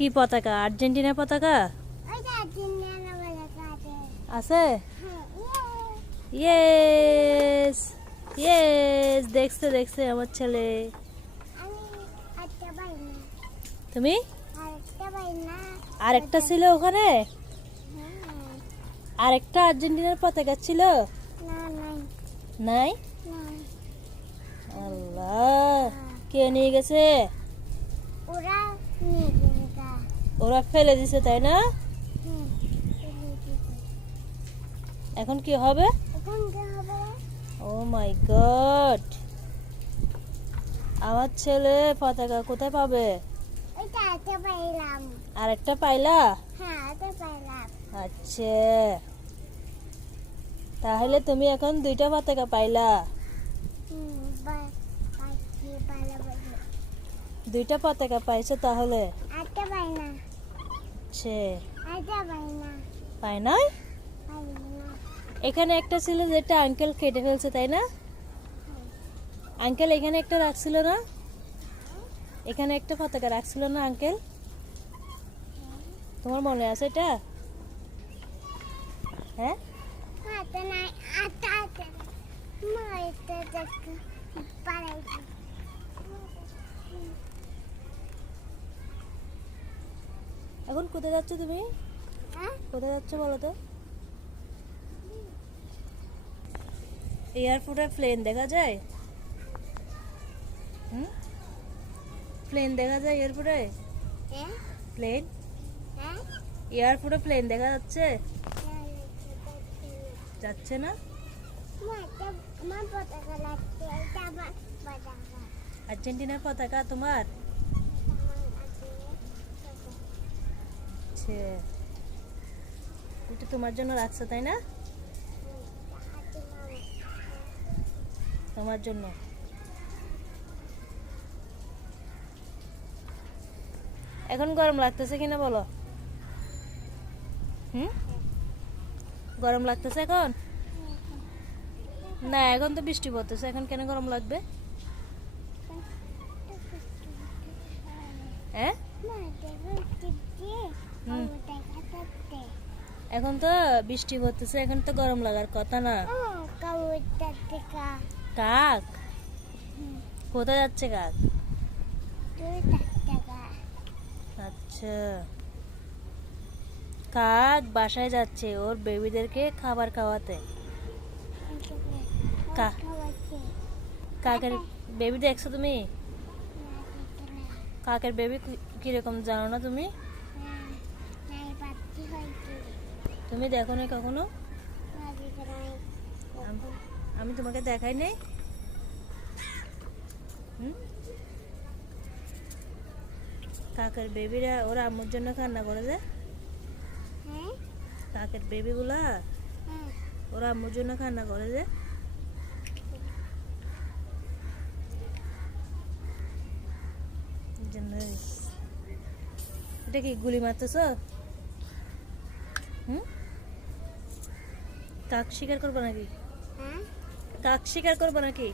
কি পতাকা? আর্জেন্টিনার পতাকা আছে। ইয়েস ইয়েস, দেখছে দেখছে আমার ছেলে। তুমি আরেকটা ছিল ওখানে, আরেকটা আর্জেন্টিনার পতাকা ছিল। নাই? আল্লাহ, কে নিয়ে গেছে? ওরা ফেলে দিছে, তাই না? এখন কি হবে? ও মাই গড, আমার ছেলে পতাকা কোথায় পাবে? আরেকটা পাইলা? আচ্ছা, তাহলে তুমি এখন দুইটা পতাকা পাইলা। দুইটা পতাকা পাইছো তাহলে? আচ্ছা, পাই নাই? এখানে একটা ছিল যেটা আঙ্কেল কেটে ফেলছে, তাই না? আঙ্কেল এখানে একটা রাখছিল না? এখানে একটা পতাকা রাখছিল না আঙ্কেল? তোমার মনে আছে এটা? হ্যাঁ, এখন কোথায় যাচ্ছ তুমি? কোথায় যাচ্ছ বলো তো? এয়ারপোর্টে প্লেন দেখা যায়? প্লেন দেখা যায় এয়ারপোর্টে? প্লেন, এয়ারপোর্টে প্লেন দেখা যাচ্ছে? যাচ্ছে না? আর্জেন্টিনার পতাকা তোমার? এটা তোমার জন্য রাখছো, তাই না? তোমার জন্য। এখন গরম লাগতেছে কিনা বলো? গরম লাগতেছে এখন? না, এখন তো বৃষ্টি পড়তেছে, এখন কেন গরম লাগবে? হ্যাঁ, এখন তো বৃষ্টি পড়তেছে, এখন তো গরম লাগার কথা না। কাক কোথায় যাচ্ছে? কাক? আচ্ছা, কাক বাসায় যাচ্ছে ওর বেবিদেরকে খাবার খাওয়াতে। কাকের বেবি দেখছো তুমি? কাকের বেবি কিরকম জানো না তুমি? তুমি দেখো না কখনো? আমি তোমাকে দেখাই নাই? কাকের বেবিরা ওরা আম্মুর জন্য কান্না করে যে, কাকের বেবিগুলা ওরা আম্মুর জন্য কান্না করে যে। এটা কি গুলি মারতেছ? কাক শিকার করবো নাকি? কাক শিকার করবো নাকি?